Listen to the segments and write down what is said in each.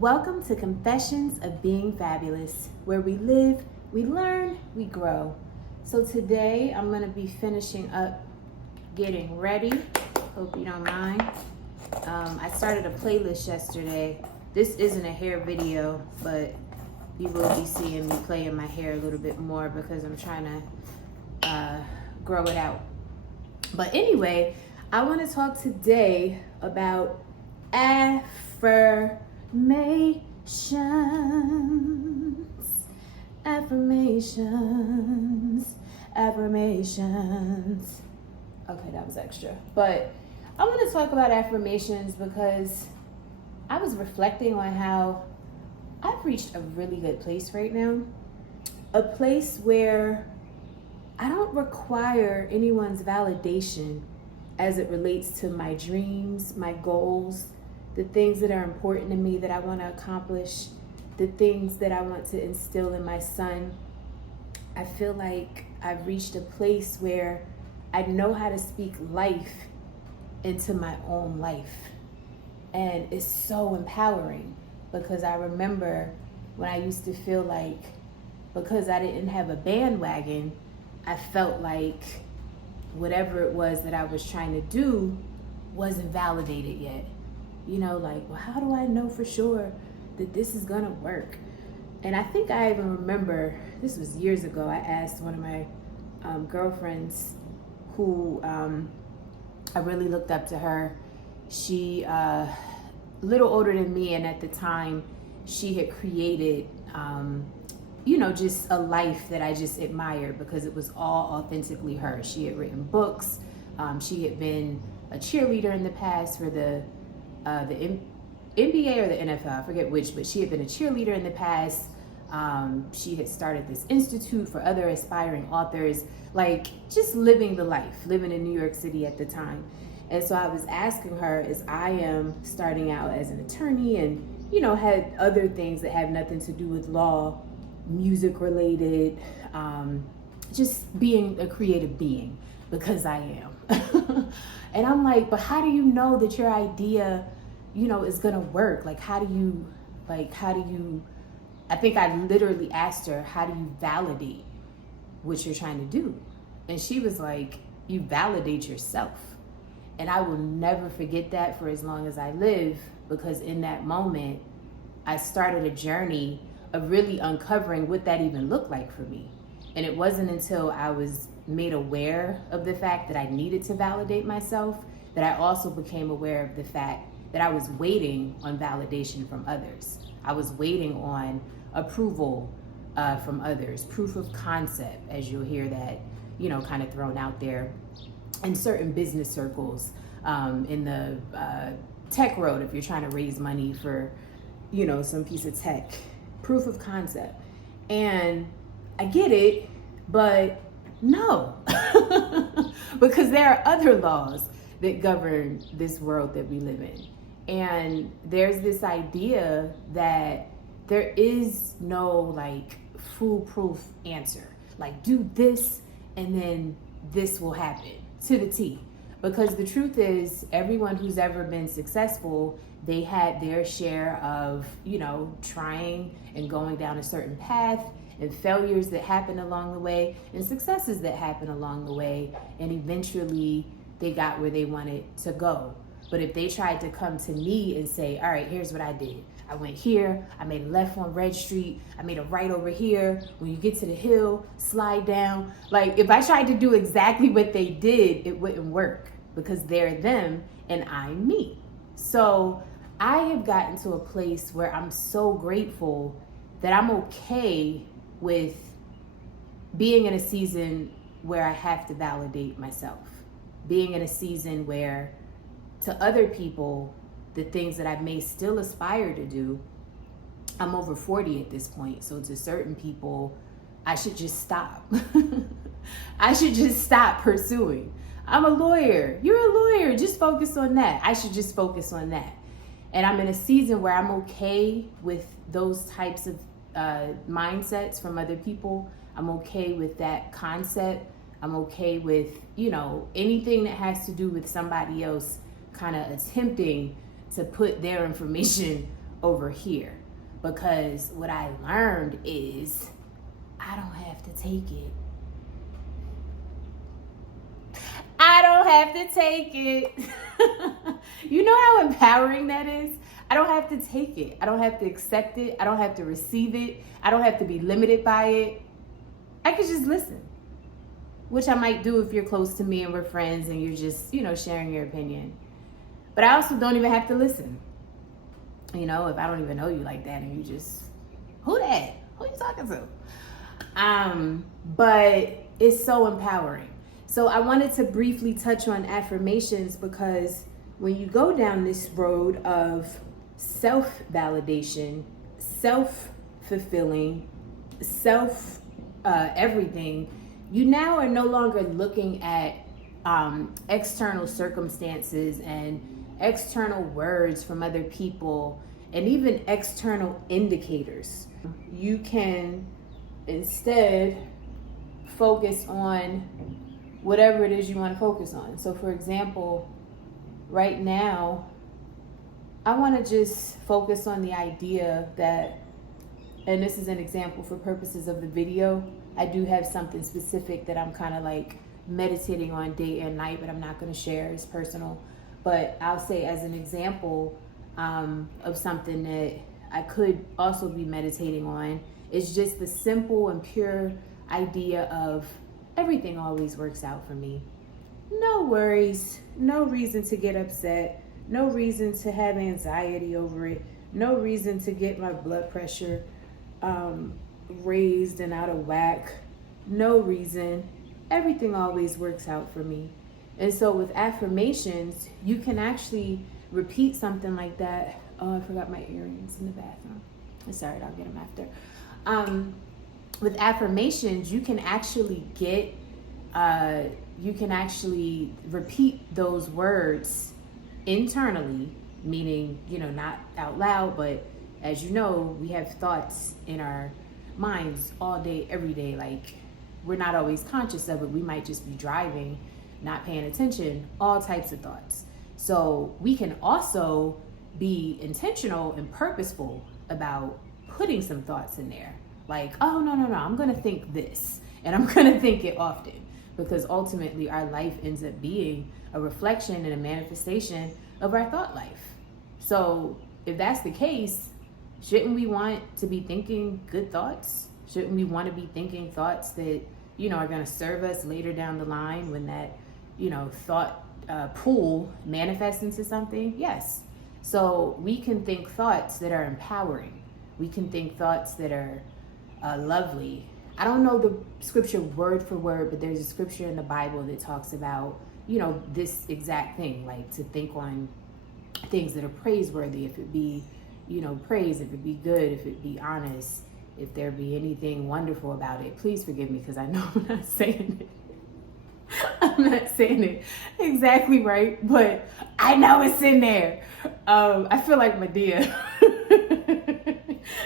Welcome to Confessions of Being Fabulous, where we live, we learn, we grow. So today I'm going to be finishing up getting ready. Hope you don't mind. I started a playlist yesterday. This isn't a hair video, but you will be seeing me playing my hair a little bit more because I'm trying to grow it out. But anyway, I want to talk today about affirmations. Affirmations. Okay, that was extra. But I want to talk about affirmations because I was reflecting on how I've reached a really good place right now. A place where I don't require anyone's validation as it relates to my dreams, my goals, the things that are important to me that I want to accomplish, the things that I want to instill in my son. I feel like I've reached a place where I know how to speak life into my own life. And it's so empowering because I remember when I used to feel like because I didn't have a bandwagon, I felt like whatever it was that I was trying to do wasn't validated yet. You know, like, well, how do I know for sure that this is gonna work? And I think I even remember, this was years ago, I asked one of my girlfriends who I really looked up to her. She a little older than me, and at the time she had created just a life that I just admired because it was all authentically her. She had written books. She had been a cheerleader in the past for the NBA or the NFL, I forget which, but she had been a cheerleader in the past. She had started this institute for other aspiring authors, like just living the life, living in New York City at the time. And so I was asking her, as I am starting out as an attorney and, had other things that have nothing to do with law, music related, just being a creative being, because I am. And I'm like, but how do you know that your idea, is gonna work? Like, how do you, I think I literally asked her, how do you validate what you're trying to do? And she was like, you validate yourself. And I will never forget that for as long as I live, because in that moment, I started a journey of really uncovering what that even looked like for me. And it wasn't until I was made aware of the fact that I needed to validate myself that I also became aware of the fact that I was waiting on validation from others. I was waiting on approval from others, proof of concept, as you'll hear that, kind of thrown out there in certain business circles, in the tech world, if you're trying to raise money for, some piece of tech, proof of concept. And I get it, but no, because there are other laws that govern this world that we live in. And there's this idea that there is no foolproof answer, like do this and then this will happen to the T. Because the truth is, everyone who's ever been successful, they had their share of, trying and going down a certain path, and failures that happen along the way, and successes that happen along the way, and eventually they got where they wanted to go. But if they tried to come to me and say, all right, here's what I did. I went here, I made a left on Red Street, I made a right over here. When you get to the hill, slide down. Like, if I tried to do exactly what they did, it wouldn't work because they're them and I'm me. So I have gotten to a place where I'm so grateful that I'm okay with being in a season where I have to validate myself. Being in a season where, to other people, the things that I may still aspire to do, I'm over 40 at this point. So to certain people, I should just stop. I should just stop pursuing. I'm a lawyer. You're a lawyer. Just focus on that. I should just focus on that. And I'm in a season where I'm okay with those types of mindsets from other people. I'm okay with that concept. I'm okay with, anything that has to do with somebody else kind of attempting to put their information over here. Because what I learned is I don't have to take it. I don't have to take it. You know how empowering that is? I don't have to take it. I don't have to accept it. I don't have to receive it. I don't have to be limited by it. I could just listen, which I might do if you're close to me and we're friends and you're just, sharing your opinion. But I also don't even have to listen. If I don't even know you like that and you just, who that? Who you talking to? But it's so empowering. So I wanted to briefly touch on affirmations because when you go down this road of self-validation, self-fulfilling, everything, you now are no longer looking at external circumstances and external words from other people and even external indicators. You can instead focus on whatever it is you want to focus on. So for example, right now, I want to just focus on the idea that, and this is an example for purposes of the video, I do have something specific that I'm kind of like meditating on day and night, but I'm not going to share. It's personal. But I'll say as an example of something that I could also be meditating on is just the simple and pure idea of everything always works out for me. No worries, no reason to get upset, no reason to have anxiety over it, no reason to get my blood pressure raised and out of whack, no reason. Everything always works out for me. And so with affirmations, you can actually repeat something like that. Oh, I forgot my earrings in the bathroom. It's all right, I'll get them after. With affirmations, you can actually repeat those words internally, meaning, not out loud, but as you know, we have thoughts in our minds all day, every day. Like, we're not always conscious of it. We might just be driving, not paying attention, all types of thoughts. So we can also be intentional and purposeful about putting some thoughts in there. Like, oh, no, I'm going to think this, and I'm going to think it often, because ultimately our life ends up being a reflection and a manifestation of our thought life. So if that's the case, shouldn't we want to be thinking good thoughts? Shouldn't we want to be thinking thoughts that, are going to serve us later down the line when that, thought pool manifests into something? Yes. So we can think thoughts that are empowering. We can think thoughts that are lovely. I don't know the scripture word for word, but there's a scripture in the Bible that talks about, this exact thing, like to think on things that are praiseworthy, if it be, praise, if it be good, if it be honest, if there be anything wonderful about it. Please forgive me because I know I'm not saying it. I'm not saying it exactly right, but I know it's in there. I feel like Medea.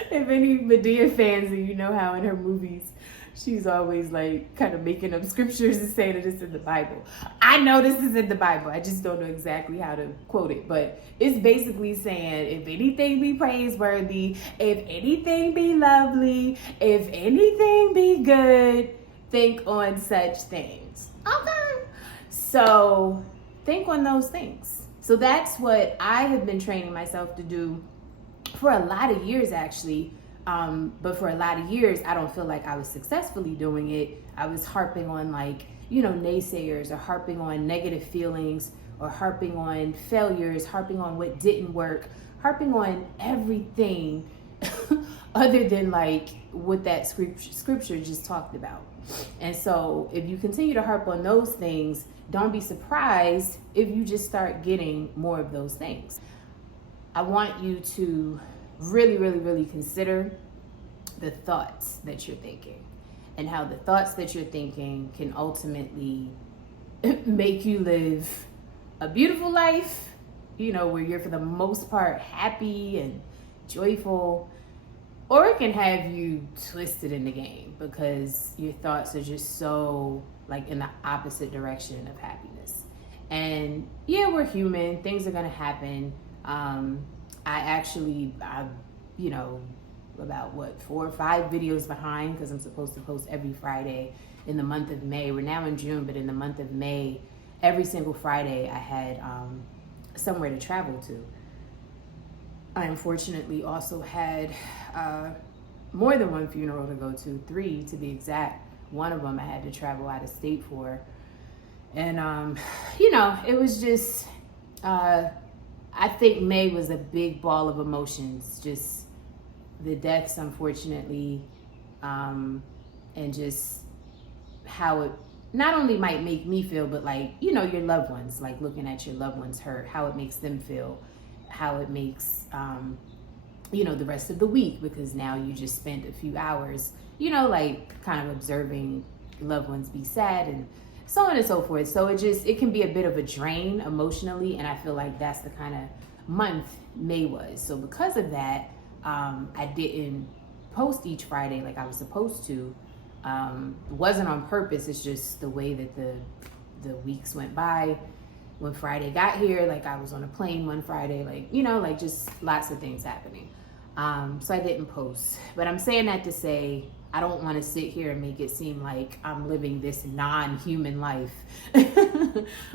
If any Medea fans, and you know how in her movies, she's always like kind of making up scriptures and saying that it's in the Bible. I know this is in the Bible. I just don't know exactly how to quote it, but it's basically saying, if anything be praiseworthy, if anything be lovely, if anything be good, think on such things. Okay. So think on those things. So that's what I have been training myself to do for a lot of years, actually. But for a lot of years, I don't feel like I was successfully doing it. I was harping on naysayers, or harping on negative feelings, or harping on failures, harping on what didn't work, harping on everything other than what that scripture just talked about. And so if you continue to harp on those things, don't be surprised if you just start getting more of those things. I want you to really, really, really consider the thoughts that you're thinking, and how the thoughts that you're thinking can ultimately make you live a beautiful life, where you're for the most part happy and joyful, or it can have you twisted in the game because your thoughts are just so in the opposite direction of happiness. And yeah, we're human. Things are going to happen. you know, about 4 or 5 videos behind, because I'm supposed to post every Friday in the month of May. We're now in June, but in the month of May, every single Friday I had somewhere to travel to. I unfortunately also had more than one funeral to go to, 3 to be exact. One of them I had to travel out of state for. And, you know, it was just, I think May was a big ball of emotions. Just the deaths, unfortunately, and just how it not only might make me feel, but like, you know, your loved ones, like looking at your loved ones hurt, how it makes them feel, how it makes, you know, the rest of the week, because now you just spent a few hours, you know, like kind of observing loved ones be sad and so on and so forth. So it can be a bit of a drain emotionally. And I feel like that's the kind of month May was. So because of that, I didn't post each Friday like I was supposed to. It wasn't on purpose. It's just the way that the weeks went by. When Friday got here, like I was on a plane one Friday, like, you know, like just lots of things happening. So I didn't post. But I'm saying that to say, I don't want to sit here and make it seem like I'm living this non-human life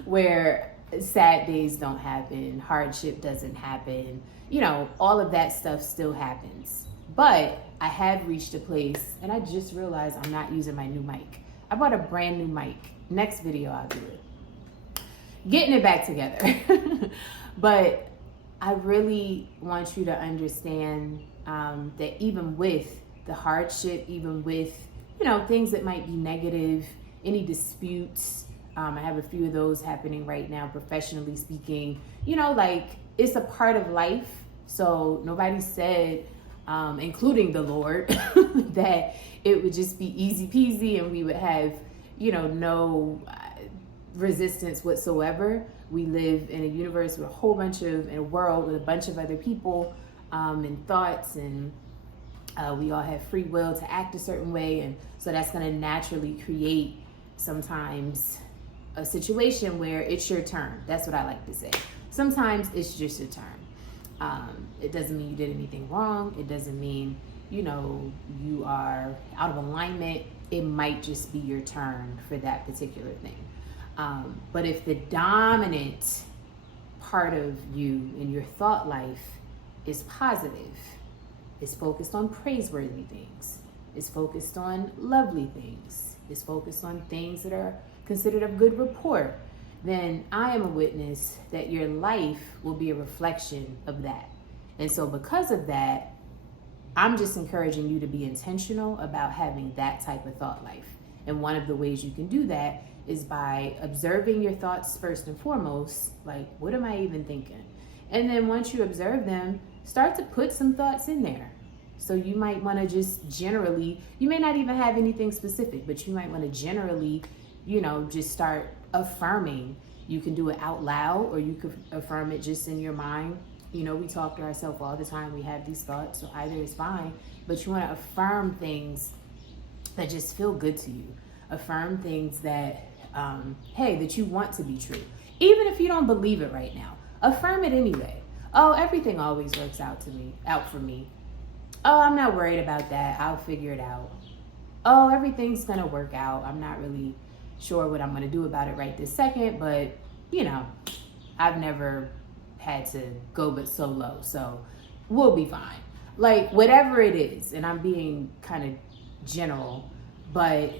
where sad days don't happen, hardship doesn't happen, you know, all of that stuff still happens. But I have reached a place, and I just realized I'm not using my new mic. I bought a brand new mic. Next video I'll do it. Getting it back together. But I really want you to understand that even with the hardship, even with, you know, things that might be negative, any disputes, I have a few of those happening right now, professionally speaking, you know, like it's a part of life. So nobody said, including the Lord, that it would just be easy peasy and we would have, you know, no resistance whatsoever. We live in a universe with in a world with a bunch of other people and thoughts, and we all have free will to act a certain way. And so that's going to naturally create sometimes a situation where it's your turn. That's what I like to say. Sometimes it's just your turn. It doesn't mean you did anything wrong. It doesn't mean, you know, you are out of alignment. It might just be your turn for that particular thing. But if the dominant part of you in your thought life is positive, is focused on praiseworthy things, is focused on lovely things, is focused on things that are considered of good rapport, then I am a witness that your life will be a reflection of that. And so because of that, I'm just encouraging you to be intentional about having that type of thought life. And one of the ways you can do that is by observing your thoughts first and foremost, like, what am I even thinking? And then once you observe them, start to put some thoughts in there. So you might want to just generally, you may not even have anything specific, but you might want to generally, you know, just start affirming. You can do it out loud, or you could affirm it just in your mind. You know, we talk to ourselves all the time. We have these thoughts, so either is fine, but you want to affirm things that just feel good to you. Affirm things that, hey, that you want to be true. Even if you don't believe it right now, affirm it anyway. Oh, everything always works out for me. Oh, I'm not worried about that. I'll figure it out. Oh, everything's gonna work out. I'm not really sure what I'm gonna do about it right this second, but you know, I've never had to go but so low, so we'll be fine. Like whatever it is, and I'm being kind of general, but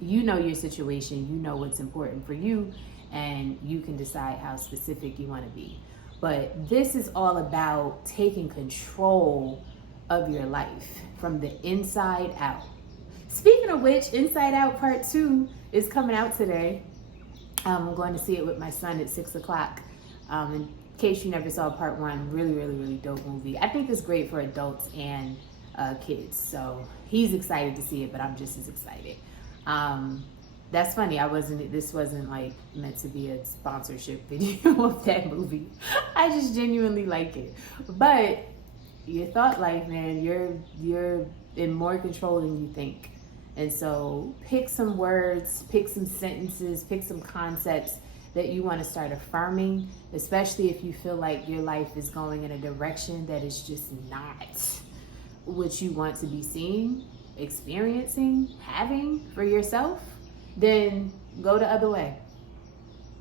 you know your situation, you know what's important for you, and you can decide how specific you want to be. But this is all about taking control of your life from the inside out. Speaking of which, Inside Out Part 2 is coming out today. I'm going to see it with my son at 6 o'clock. In case you never saw Part 1, really, really, really dope movie. I think it's great for adults and kids. So he's excited to see it, but I'm just as excited. That's funny. This wasn't like meant to be a sponsorship video of that movie. I just genuinely like it. But your thought life, man, you're in more control than you think. And so pick some words, pick some sentences, pick some concepts that you want to start affirming, especially if you feel like your life is going in a direction that is just not what you want to be seeing, experiencing, having for yourself, then go the other way.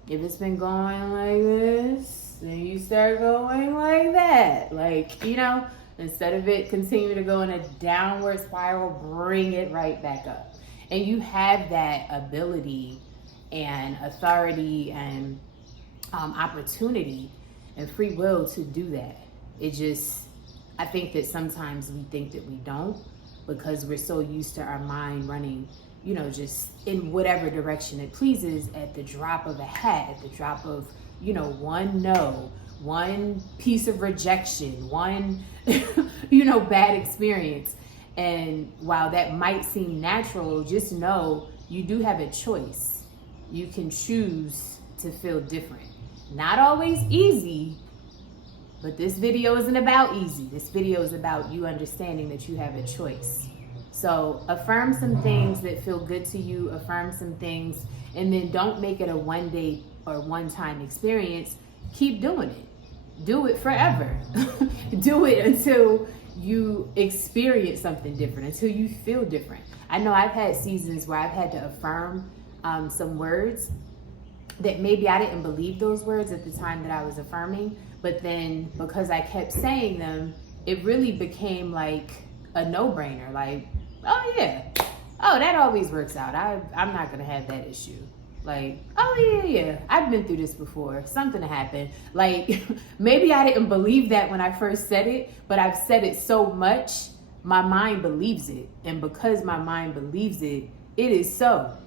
If it's been going like this, then you start going like that. Like, you know, instead of it continue to go in a downward spiral, bring it right back up. And you have that ability and authority and opportunity and free will to do that. It just, I think that sometimes we think that we don't, because we're so used to our mind running, you know, just in whatever direction it pleases at the drop of a hat, at the drop of, you know, one no, one piece of rejection, one, you know, bad experience. And while that might seem natural, just know you do have a choice. You can choose to feel different. Not always easy, but this video isn't about easy. This video is about you understanding that you have a choice. So affirm some things that feel good to you, affirm some things, and then don't make it a one day or one time experience. Keep doing it. Do it forever. Do it until you experience something different, until you feel different. I know I've had seasons where I've had to affirm some words that maybe I didn't believe those words at the time that I was affirming, but then because I kept saying them, it really became like a no-brainer. Like, oh yeah, oh, that always works out. I'm not gonna have that issue. Like, oh yeah, I've been through this before. Something happened. Like, maybe I didn't believe that when I first said it, but I've said it so much, my mind believes it. And because my mind believes it, it is so.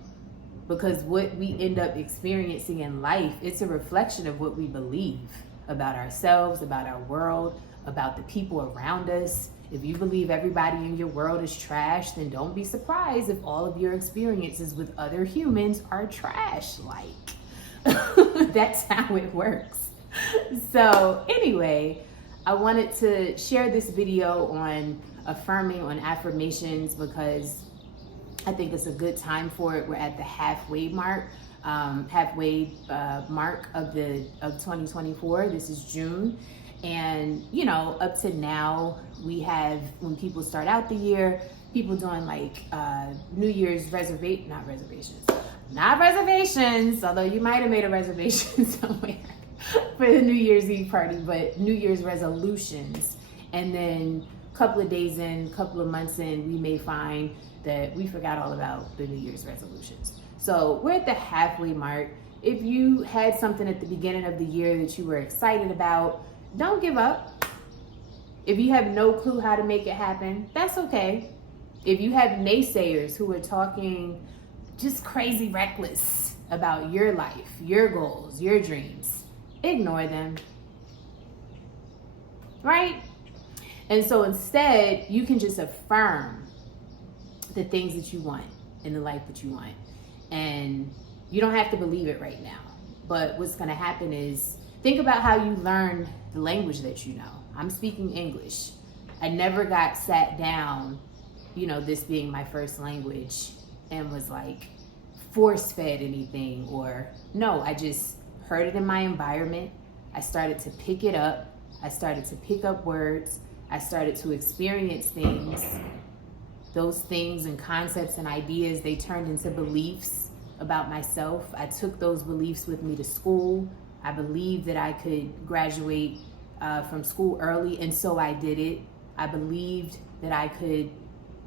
Because what we end up experiencing in life, it's a reflection of what we believe about ourselves, about our world, about the people around us. If you believe everybody in your world is trash, then don't be surprised if all of your experiences with other humans are trash-like. That's how it works. So anyway, I wanted to share this video on affirming, on affirmations, because I think it's a good time for it. We're at the halfway mark of 2024. This is June. And, you know, up to now, we have, when people start out the year, people doing like New Year's not reservations, although you might have made a reservation somewhere for the New Year's Eve party, but New Year's resolutions. And then a couple of days in, a couple of months in, we may find that we forgot all about the New Year's resolutions. So we're at the halfway mark. If you had something at the beginning of the year that you were excited about, don't give up. If you have no clue how to make it happen, that's okay. If you have naysayers who are talking just crazy reckless about your life, your goals, your dreams, ignore them. Right? And so instead, you can just affirm the things that you want in the life that you want. And you don't have to believe it right now. But what's going to happen is, think about how you learn the language that you know. I'm speaking English. I never got sat down, you know, this being my first language, and was like force-fed anything, or no, I just heard it in my environment. I started to pick it up. I started to pick up words. I started to experience things. Those things and concepts and ideas, they turned into beliefs about myself. I took those beliefs with me to school. I believed that I could graduate from school early, and so I did it. I believed that I could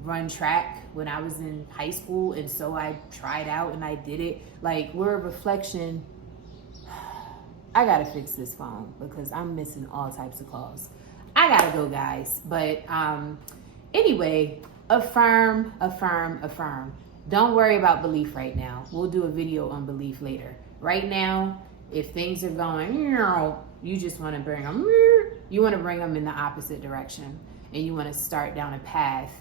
run track when I was in high school, and so I tried out and I did it. Like, we're a reflection. I gotta fix this phone because I'm missing all types of calls. I gotta go, guys. But anyway, affirm, affirm, affirm. Don't worry about belief right now. We'll do a video on belief later. Right now, if things are going, you just want to bring them, you want to bring them in the opposite direction, and you want to start down a path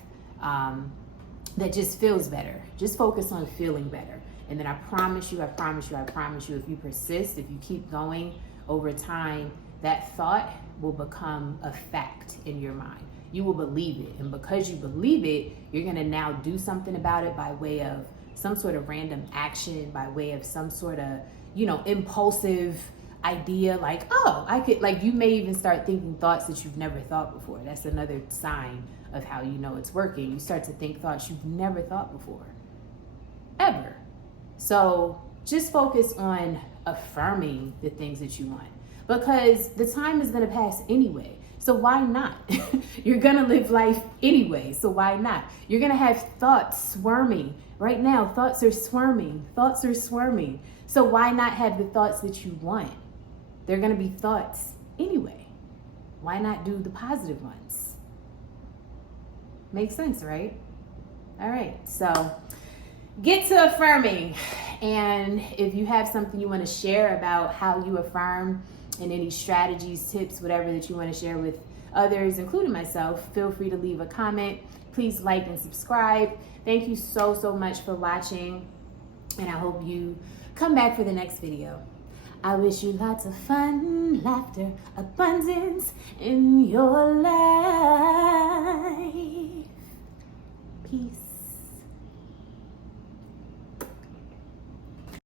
that just feels better. Just focus on feeling better. And then I promise you, if you persist, if you keep going over time, that thought will become a fact in your mind. You will believe it. And because you believe it, you're going to now do something about it by way of some sort of random action, by way of some sort of, impulsive idea, like, oh, I could, like, you may even start thinking thoughts that you've never thought before. That's another sign of how you know it's working. You start to think thoughts you've never thought before, ever. So just focus on affirming the things that you want, because the time is going to pass anyway. So why not? You're going to live life anyway. So why not? You're going to have thoughts swarming. Right now, thoughts are swarming. Thoughts are swarming. So why not have the thoughts that you want? They're going to be thoughts anyway. Why not do the positive ones? Makes sense, right? All right. So get to affirming. And if you have something you want to share about how you affirm, and any strategies, tips, whatever that you want to share with others, including myself, feel free to leave a comment. Please like and subscribe. Thank you so much for watching, and I hope you come back for the next video. I wish you lots of fun, laughter, abundance in your life.